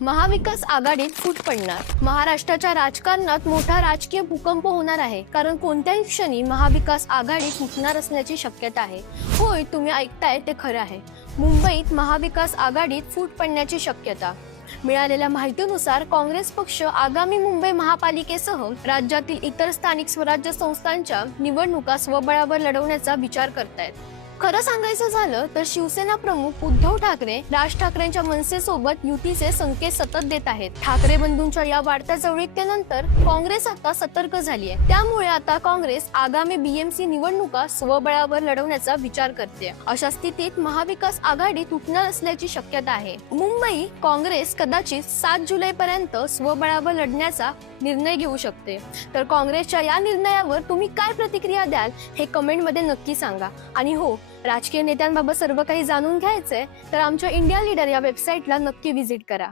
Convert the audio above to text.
महाविकास आघाडीत फूट पडणार. महाराष्ट्राच्या राजकारणात मोठा राजकीय भूकंप होणार आहे. कारण कोणत्याही क्षणी महाविकास आघाडी फुटणार असण्याची शक्यता आहे. होय तुम्ही ऐकताय ते खरं आहे. मुंबईत महाविकास आघाडीत फूट पडण्याची शक्यता. मिळालेल्या माहितीनुसार काँग्रेस पक्ष आगामी मुंबई महापालिकेसह राज्यातील इतर स्थानिक स्वराज्य संस्थांच्या निवडणुका स्वबळावर लढवण्याचा विचार करतायत. खरं सांगायचं झालं तर शिवसेना प्रमुख उद्धव ठाकरे राज ठाकरेंच्या मनसेसोबत युतीचे संकेत सतत देत आहेत. ठाकरे बंधूंच्या या वाढत्या जवळीकतेनंतर काँग्रेस आता सतर्क झाली आहे त्यामुळे आता काँग्रेस आगामी बीएमसी निवडणुका स्वबळावर लढवण्याचा विचार करते अशा स्थितीत महाविकास आघाडी तुटणार असल्याची शक्यता आहे. मुंबई काँग्रेस कदाचित सात जुलै पर्यंत स्वबळावर लढण्याचा निर्णय घेऊ शकते. तर काँग्रेसच्या या निर्णयावर तुम्ही काय प्रतिक्रिया द्याल हे कमेंटमध्ये नक्की सांगा. आणि हो राजकीय नेत्यांबाबत सर्व काही जाणून घ्यायचंय तर आमच्या इंडिया लीडर या वेबसाईटला नक्की व्हिजिट करा.